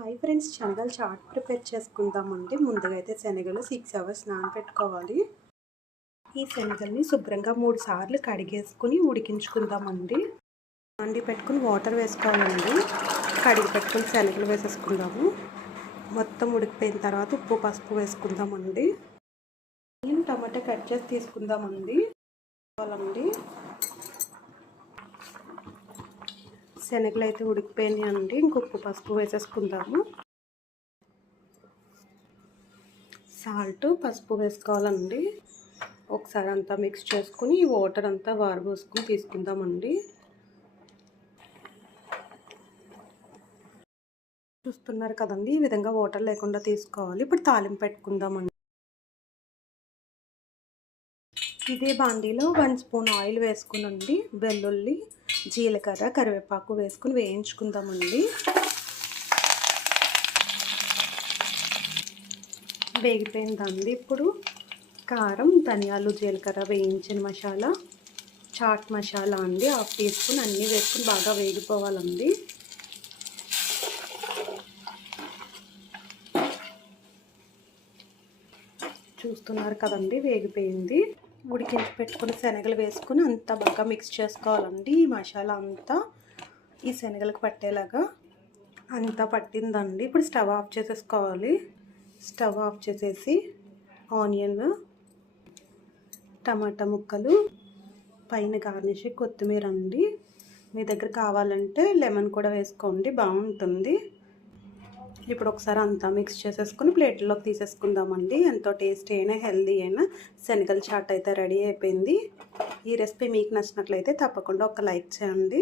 Hi friends, శనగలు chat prepare చేసుకుందామండి. ముందుగా అయితే శనగలు 6 అవర్స్ నానబెట్టుకోవాలి. ఈ శనగల్ని శుభ్రంగా 3 సార్లు కడిగేసుకుని ఉడికించుకుందామండి. పెట్టుకుని వాటర్ వేసుకోవాలండి. కడిగి పెట్టుకుని శనగలు వేసేసుకుందాము. మొత్తం ఉడికిపోయిన తర్వాత ఉప్పు పసుపు వేసుకుందామండి. టమాటా కట్ చేసి తీసుకుందామండి. శనగలు అయితే ఉడికిపోయినాయండి. ఉప్పు పసుపు వేసేసుకుందాము. సాల్ట్ పసుపు వేసుకోవాలండి. ఒకసారి అంతా మిక్స్ చేసుకుని వాటర్ అంతా వారబోసుకుని తీసుకుందామండి. చూస్తున్నారు కదండి, ఈ విధంగా వాటర్ లేకుండా తీసుకోవాలి. ఇప్పుడు తాలింపు పెట్టుకుందామండి. ఇదే బాండీలో 1 స్పూన్ ఆయిల్ వేసుకునండి. వెల్లుల్లి, జీలకర్ర, కరివేపాకు వేసుకుని వేయించుకుందామండి. వేగిపోయిందండి. ఇప్పుడు కారం, ధనియాలు, జీలకర్ర, వేయించిన మసాలా, చాట్ మసాలా అండి 1/2 టీ స్పూన్ అన్నీ వేసుకుని బాగా వేగిపోవాలండి. చూస్తున్నారు కదండి, వేగిపోయింది. ఉడికించి పెట్టుకుని శనగలు వేసుకుని అంతా బాగా మిక్స్ చేసుకోవాలండి. ఈ మసాలా అంతా ఈ శనగలకు పట్టేలాగా అంతా పట్టిందండి. ఇప్పుడు స్టవ్ ఆఫ్ చేసేసుకోవాలి. స్టవ్ ఆఫ్ చేసేసి ఆనియన్, టమాటా ముక్కలు, పైన గార్నిష్ కొత్తిమీర అండి. మీ దగ్గర కావాలంటే లెమన్ కూడా వేసుకోండి, బాగుంటుంది. ఇప్పుడు ఒకసారి అంతా మిక్స్ చేసేసుకుని ప్లేట్లోకి తీసేసుకుందామండి. ఎంతో టేస్టీ అయినా హెల్దీ అయినా శనగల చాట్ అయితే రెడీ అయిపోయింది. ఈ రెసిపీ మీకు నచ్చినట్లయితే తప్పకుండా ఒక లైక్ చేయండి.